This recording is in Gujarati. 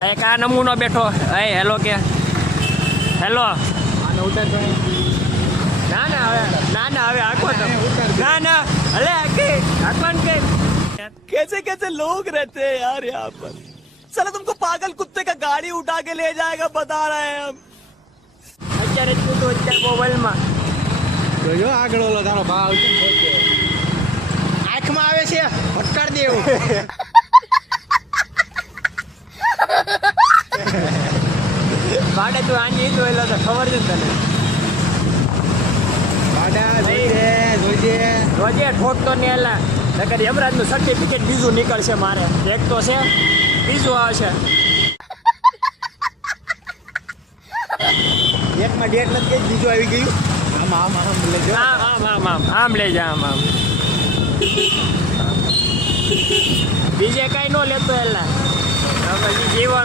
એક આ નમૂનો બેઠો હેલો કે હેલો ના ના હવે આખો ના ના અલે આખી આખવાન કે कैसे कैसे लोग रहते हैं यार यहाँ पर साला तुमको पागल कुत्ते का गाड़ी उठा के ले जाएगा बता रहे हैं हम અત્યારે જ કૂદો અત્યારે મોબાઈલમાં જોજો આગળ ઓલો તારો ભાવ આંખમાં આવે છે ભટકાડ દેવું ભાડે તું આની તો એટલે તો ખબર છે તને ભાડા જોજે રોજે ઠોકતો ને એલા નકર યમરાજનું સર્ટિફિકેટ બીજું નીકળશે મારે એક તો છે બીજું આવશે એકમાં ડેટ નથી ગઈ બીજું આવી ગયું આમ લેજો આમ લઈ જા આમ બીજે કઈ ન લેતો એલા પછી જીવવાનું